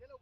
Hello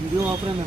video वापरा ना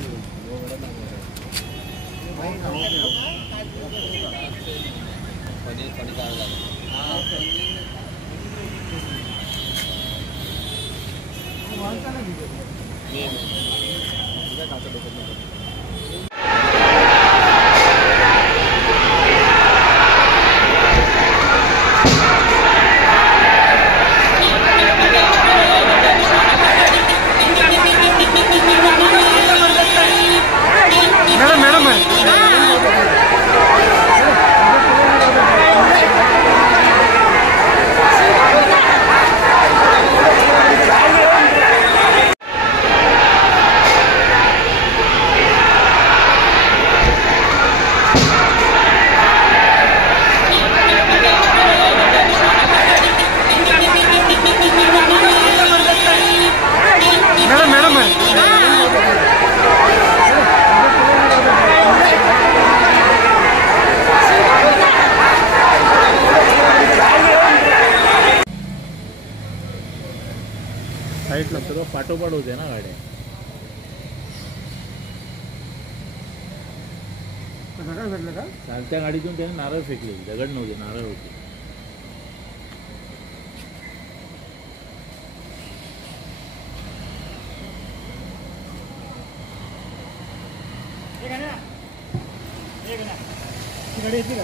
साईडला सर्व पाठोपाठ होते ना गाड्या. काय भेटलं का चालत्या गाडीतून त्याने नारळ फेकले. दगड नव्हते, नारळ होते. गाडी येते का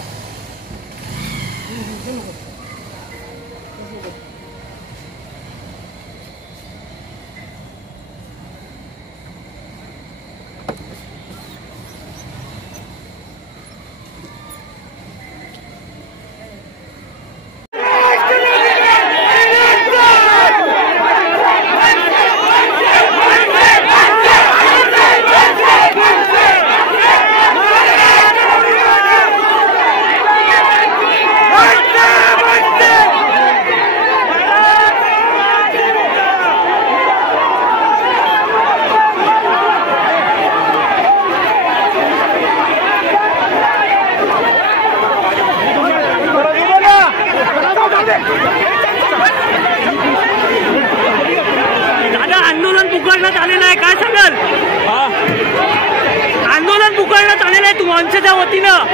दादा आंदोलन पुकारण्यात आलेलं आहे. काय सांगाल? आंदोलन पुकारण्यात आलेलं आहे तुमच्या वतीनं.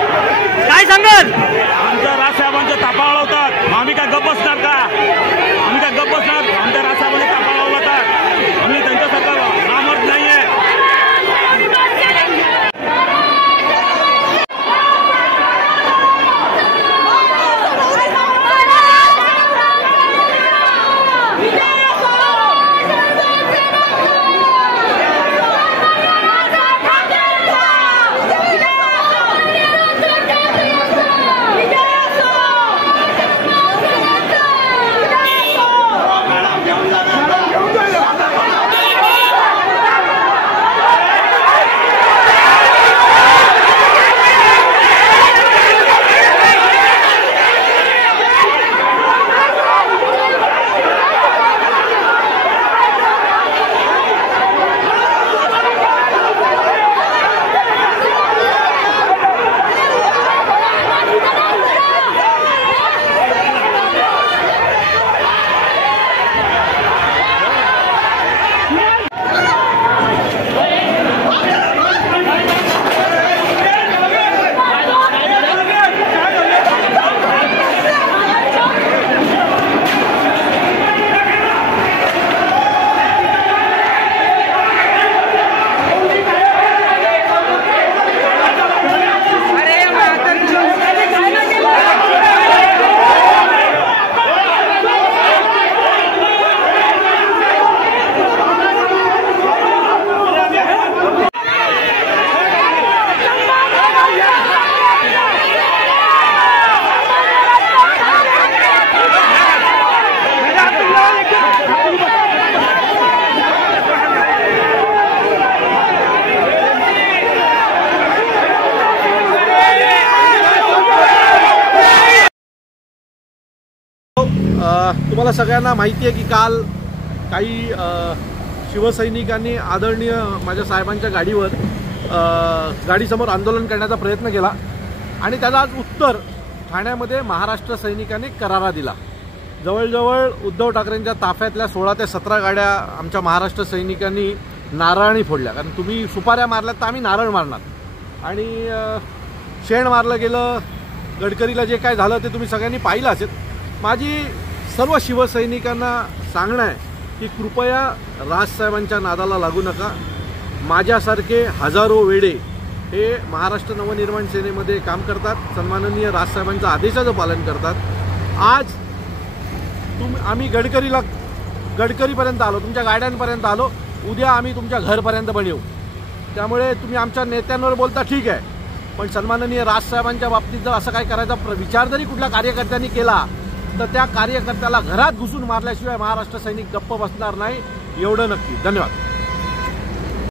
काय सांगाल? आमच्या राजसाहेबांच्या तापा वळवतात. आम्ही काय गप्प बसणार का? आम्ही काय गप्प बसणार? आमच्या राजसाहेबांच्या तापा वळवतात. आम्ही त्यांच्यासारखा नामर्द नाहीये. तुम्हाला सगळ्यांना माहिती आहे की काल काही शिवसैनिकांनी आदरणीय माझ्या साहेबांच्या गाडीवर गाडीसमोर आंदोलन करण्याचा प्रयत्न केला आणि त्याचा आज उत्तर ठाण्यामध्ये महाराष्ट्र सैनिकांनी करारा दिला। जवळजवळ उद्धव ठाकरेंच्या ताफ्यातल्या 16 ते 17 गाड्या आमच्या महाराष्ट्र सैनिकांनी नारळाने फोडल्या, कारण तुम्ही सुपाऱ्या मारल्यात तर आम्ही नारळ मारणार, आणि शेण मारलं गेलं, गडकरीला जे काय झालं ते तुम्ही सगळ्यांनी पाहिलं असेल। माझी सर्व शिवसैनिकांना सांगणं आहे की कृपया राजसाहेबांच्या नादाला लागू नका। माझ्यासारखे हजारो वेडे हे महाराष्ट्र नवनिर्माण सेनेमध्ये काम करतात, सन्माननीय राजसाहेबांच्या आदेशाचं पालन करतात। आज आम्ही गडकरीपर्यंत आलो, तुमच्या गाड्यांपर्यंत आलो, उद्या आम्ही तुमच्या घरपर्यंत पण येऊ। त्यामुळे तुम्ही आमच्या नेत्यांवर बोलता ठीक आहे, पण सन्माननीय राजसाहेबांच्या बाबतीत जर असं काय करायचा विचार जरी कुठल्या कार्यकर्त्यांनी केला तर त्या कार्यकर्त्याला घरात घुसून मारल्याशिवाय महाराष्ट्र सैनिक गप्प बसणार नाही, एवढं नक्की। धन्यवाद।